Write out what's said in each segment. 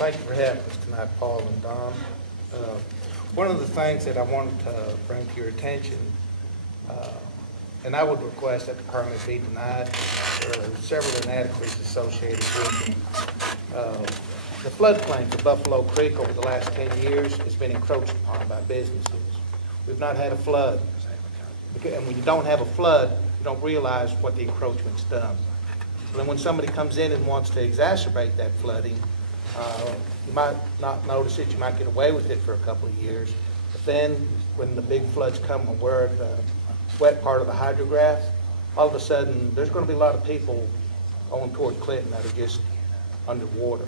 Thank you for having us tonight, Paul and Don. One of the things that I wanted to bring to your attention, and I would request that the permit be denied. There are several inadequacies associated with it. The floodplain for Buffalo Creek over the last 10 years has been encroached upon by businesses. We've not had a flood. And when you don't have a flood, you don't realize what the encroachment's done. And then when somebody comes in and wants to exacerbate that flooding, you might not notice it, you might get away with it for a couple of years. But then when the big floods come and we're at the wet part of the hydrograph, all of a sudden there's going to be a lot of people going toward Clinton that are just underwater.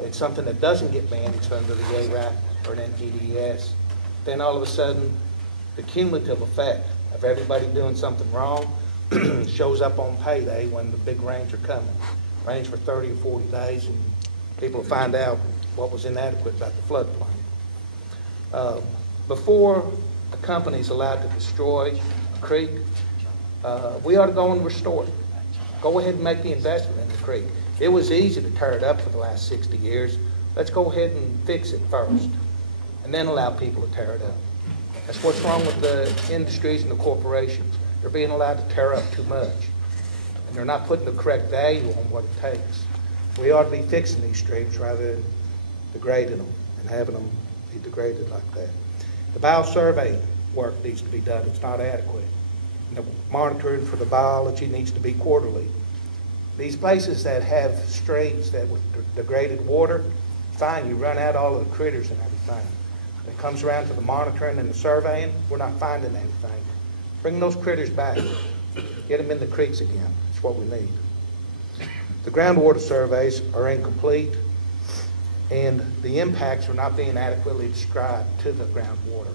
It's something that doesn't get managed under the ARAC or an TDEC. Then all of a sudden, the cumulative effect of everybody doing something wrong shows up on payday when the big rains are coming. Rains for 30 or 40 days, and people will find out what was inadequate about the floodplain. Before a company is allowed to destroy a creek, we ought to go and restore it. Go ahead and make the investment in the creek. It was easy to tear it up for the last 60 years. Let's go ahead and fix it first, and then allow people to tear it up. That's what's wrong with the industries and the corporations. They're being allowed to tear up too much, and they're not putting the correct value on what it takes. We ought to be fixing these streams rather than degrading them and having them be degraded like that. The biosurvey work needs to be done. It's not adequate. And the monitoring for the biology needs to be quarterly. These places that have streams that with degraded water, fine, you run out all of the critters and everything. When it comes around to the monitoring and the surveying, we're not finding anything. Bring those critters back. Get them in the creeks again. That's what we need. The groundwater surveys are incomplete, and the impacts are not being adequately described to the groundwater.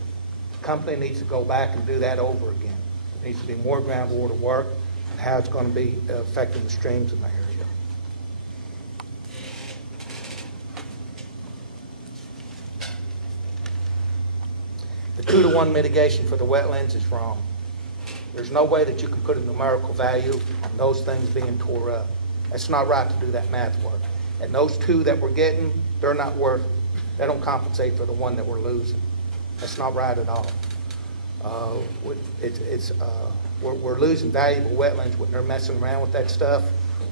The company needs to go back and do that over again. There needs to be more groundwater work and how it's going to be affecting the streams in the area. The 2-to-1 mitigation for the wetlands is wrong. There's no way that you can put a numerical value on those things being tore up. That's not right to do that math work. And those 2 that we're getting, they're not worth, they don't compensate for the 1 that we're losing. That's not right at all. We're losing valuable wetlands when they're messing around with that stuff.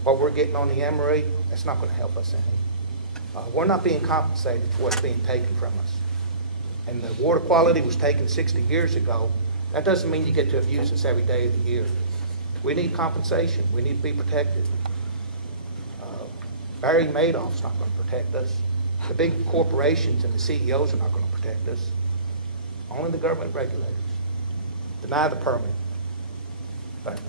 What we're getting on the Emery, that's not going to help us any. We're not being compensated for what's being taken from us. And the water quality was taken 60 years ago. That doesn't mean you get to abuse us every day of the year. We need compensation. We need to be protected. Barry Madoff's not going to protect us. The big corporations and the CEOs are not going to protect us. Only the government regulators. Deny the permit. Thank you.